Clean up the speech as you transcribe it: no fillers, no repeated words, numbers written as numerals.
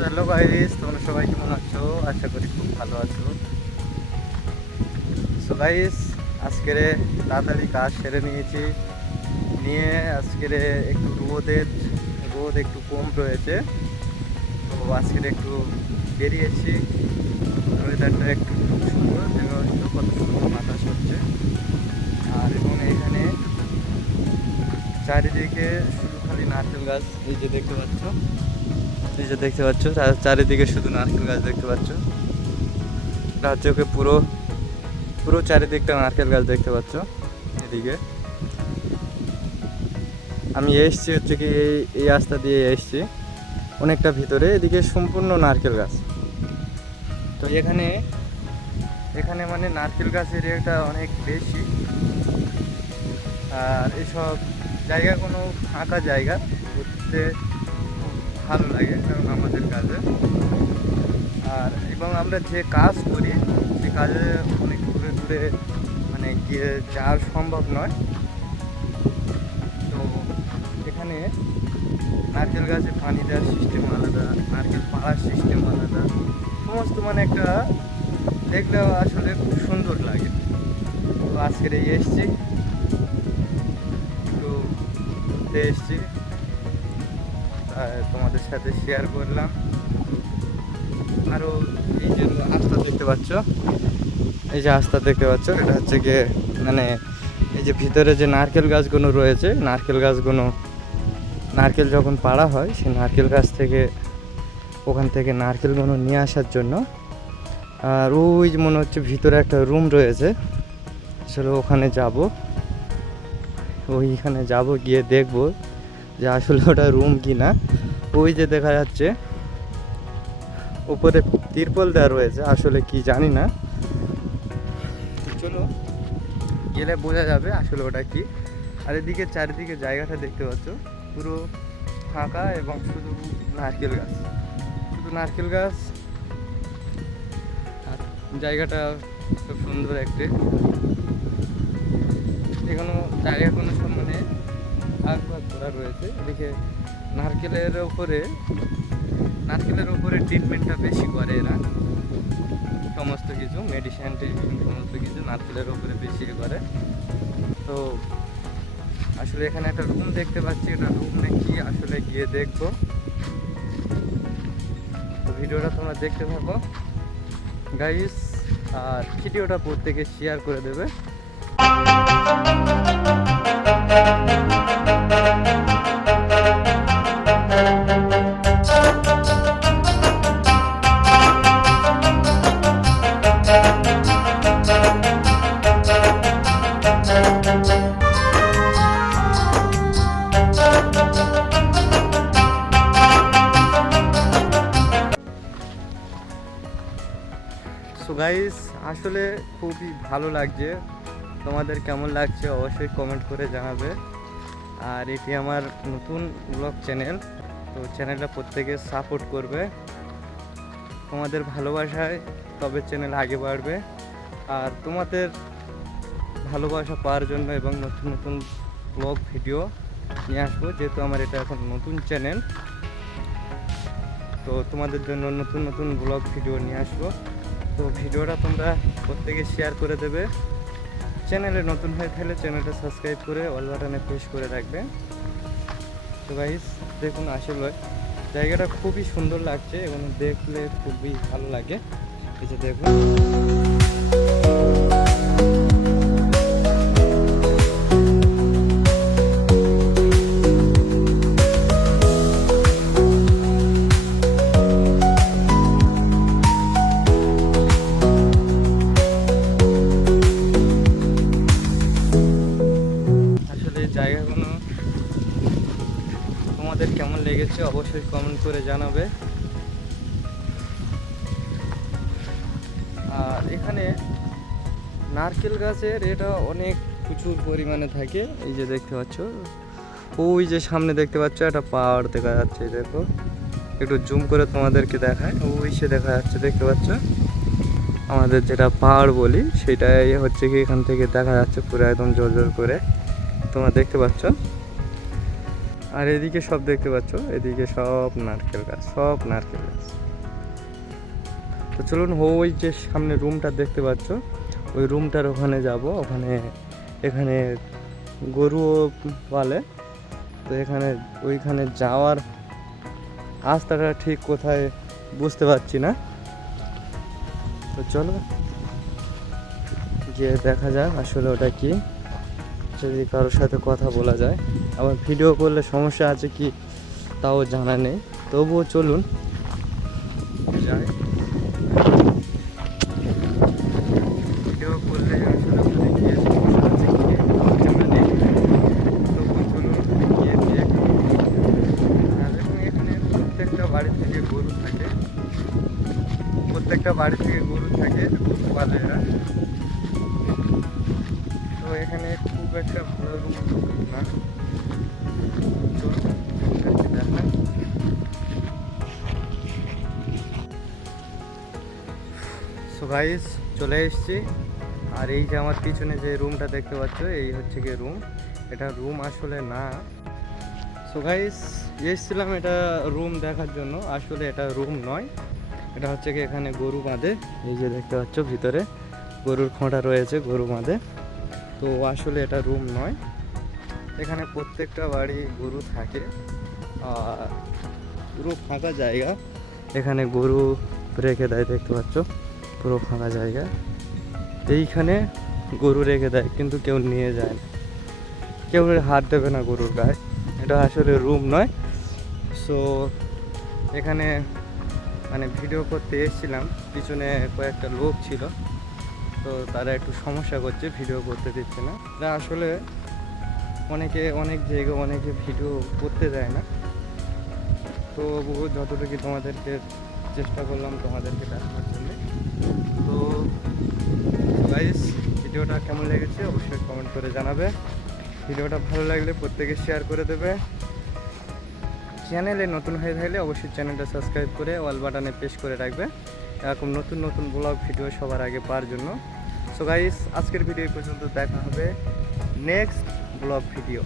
Hello guys, তোমরা সবাই কেমন আছো? আশা করি খুব ভালো আছো। সো গাইস, আজকের তাড়াতাড়ি কাজ সেরে নিয়েছি। নিয়ে আজকের একটু রোদ একটু কম রয়েছে, তো আজকের একটু বেরিয়েছি। ওয়েদারটা একটু খুব সুন্দর, দেখো কত সুন্দর বাতাস হচ্ছে। আর এবং এখানে চারিদিকে শুধু খালি নারকেল গাছ। এই যে দেখতে পাচ্ছ, চারিদিকে শুধু নারকেল গাছ দেখতে পাচ্ছ। এটা হচ্ছে ওকে পুরো পুরো চারিদিকটা নারকেল গাছ দেখতে পাচ্ছ। এদিকে আমি এসছি হচ্ছে কি এই রাস্তা দিয়ে এসছি অনেকটা ভিতরে, এদিকে সম্পূর্ণ নারকেল গাছ। তো এখানে এখানে মানে নারকেল গাছ এরিয়াটা অনেক বেশি। আর এসব জায়গা কোনো ফাঁকা জায়গা ঘুরতে খুব ভালো লাগে, কারণ আমাদের কাজে আর এবং আমরা যে কাজ করি সে কাজে অনেক দূরে দূরে মানে গিয়ে যাওয়া সম্ভব নয়। তো এখানে নারকেল গাছে পানি দেওয়ার সিস্টেম আলাদা, নারকেল পাড়ার সিস্টেম আলাদা, সমস্ত মানে একটা দেখলেও আসলে খুব সুন্দর লাগে। তো আজকের এই এসছি, একটু ঘুরতে এসছি, তোমাদের সাথে শেয়ার করলাম। আরও এই যে আস্থা দেখতে পাচ্ছ, এটা হচ্ছে গিয়ে মানে এই যে ভিতরে যে নারকেল গাছগুলো রয়েছে, নারকেল যখন পাড়া হয় সেই নারকেল গাছ থেকে ওখান থেকে নারকেলগুলো নিয়ে আসার জন্য। আর ওই যে মনে হচ্ছে ভিতরে একটা রুম রয়েছে, আসলে ওইখানে যাব, গিয়ে দেখবো যে আসলে ওটা রুম কি না। ওই যে দেখা যাচ্ছে উপরে তিরপল দেওয়া রয়েছে, আসলে কি জানি না। চলো গেলে বোঝা যাবে আসলে ওটা কি। আর এদিকে চারিদিকে জায়গাটা দেখতে পাচ্ছ পুরো ফাঁকা এবং শুধু নারকেল গাছ। আর জায়গাটা খুব সুন্দর একটা, এখনো জায়গা কোনো সব মানে ভাগ করা রয়েছে। এদিকে নারকেলের উপরে ট্রিটমেন্টটা বেশি করে এরা, সমস্ত কিছু মেডিসিন সমস্ত কিছু নারকেলের উপরে বেশি করে। তো আসলে এখানে একটা রুম দেখতে পাচ্ছি, এটা রুম নাকি আসলে গিয়ে দেখবো। তো ভিডিওটা তোমরা দেখতে থাকো গাইস, আর ভিডিওটা প্রত্যেকে শেয়ার করে দেবে। সো গাইস, আসলে খুবই ভালো লাগছে। তোমাদের কেমন লাগছে অবশ্যই কমেন্ট করে জানাবে। আর এটি আমার নতুন ব্লগ চ্যানেল, তো চ্যানেলটা প্রত্যেকে সাপোর্ট করবে। তোমাদের ভালোবাসায় তবে চ্যানেল আগে বাড়বে। আর তোমাদের ভালোবাসা পাওয়ার জন্য এবং নতুন নতুন ব্লগ ভিডিও নিয়ে আসবো, যেহেতু আমার এটা এখন নতুন চ্যানেল, তো তোমাদের জন্য নতুন নতুন ব্লগ ভিডিও নিয়ে আসবো। তো ভিডিওটা তোমরা প্রত্যেকে শেয়ার করে দেবে। চ্যানেলে নতুন হয়ে থাকলে চ্যানেলটা সাবস্ক্রাইব করে অল বাটনে প্রেস করে রাখবে। তো গাইস দেখুন, আসলে জায়গাটা খুবই সুন্দর লাগছে এবং দেখলে খুবই ভালো লাগে। এই যে দেখুন, জায়গাগুলো তোমাদের কেমন লেগেছে অবশ্যই কমেন্ট করে জানাবে। আর এখানে নারকেল গাছের এটা অনেক প্রচুর পরিমাণে থাকে। এই যে দেখতে পাচ্ছ, ওই যে সামনে দেখতে পাচ্ছ একটা পাহাড় দেখা যাচ্ছে, দেখো একটু জুম করে তোমাদেরকে দেখায়। ওই সে দেখা যাচ্ছে, দেখতে পাচ্ছ আমাদের যেটা পাহাড় বলি সেটাই হচ্ছে কি এখান থেকে দেখা যাচ্ছে পুরো একদম জোর জোর করে তোমরা দেখতে পাচ্ছ। আর এদিকে সব দেখতে পাচ্ছ, এদিকে সব নারকেল গাছ, সব নারকেল গাছ। তো চলুন, ওই যে সামনে রুমটা দেখতে পাচ্ছ, ওই রুমটার ওখানে যাব। এখানে গরুও পালে, তো ওইখানে যাওয়ার রাস্তাটা ঠিক কোথায় বুঝতে পারছি না। তো চলো গিয়ে দেখা যাক আসলে ওটা কি, যদি কারোর সাথে কথা বলা যায়। আবার ভিডিও করলে সমস্যা আছে কি তাও জানা নেই, তবুও চলুন যাই। ভিডিও করলে আসলে ওখানে গিয়ে সমস্যা আছে কি জানা নেই, তবুও চলুন গিয়ে দেখি। আর দেখুন এখানে প্রত্যেকটা বাড়ি থেকে গরু থাকে, গরু পালে এরা। তো এখানে খুব একটা ভালো রুম না, দেখান। সো গাইস, চলে এসেছি। আর এই যে আমার পিছনে যে রুমটা দেখতে পাচ্ছ, এই হচ্ছে গিয়ে রুম। এটা রুম আসলে না। সো গাইস, এসেছিলাম এটা রুম দেখার জন্য, আসলে এটা রুম নয়। এটা হচ্ছে কি এখানে গরু বাঁধে, এই যে দেখতে পাচ্ছ ভিতরে গরুর খোঁটা রয়েছে, গরু বাঁধে। তো আসলে এটা রুম নয়, এখানে প্রত্যেকটা বাড়ি গরু থাকে আর পুরো ফাঁকা জায়গা। এখানে গরু রেখে দেয়, দেখতে পাচ্ছ পুরো ফাঁকা জায়গা। এইখানে গরু রেখে দেয়, কিন্তু কেউ নিয়ে যায় না, কেউ হাত দেবে না গরুর গায়ে। এটা আসলে রুম নয়। সো এখানে ভিডিও করতে এসেছিলাম, পিছনে কয়েকটা লোক ছিল, তো তারা একটু সমস্যা করছে, ভিডিও করতে দিচ্ছে না। এটা আসলে অনেক জায়গায় অনেকে ভিডিও করতে দেয় না, তো যতটুকু তোমাদেরকে চেষ্টা করলাম তোমাদেরকে দেখানোর জন্য। তো গাইস, ভিডিওটা কেমন লেগেছে অবশ্যই কমেন্ট করে জানাবে। ভিডিওটা ভালো লাগলে প্রত্যেকে শেয়ার করে দেবে। চ্যানেলে নতুন হয়ে থাকলে অবশ্যই চ্যানেলটা সাবস্ক্রাইব করে অল বাটনে প্রেস করে রাখবে, এরকম নতুন ব্লগ ভিডিও সবার আগে পাওয়ার জন্য। সো গাইস, আজকের ভিডিও পর্যন্ত, দেখা হবে নেক্সট ব্লগ ভিডিও।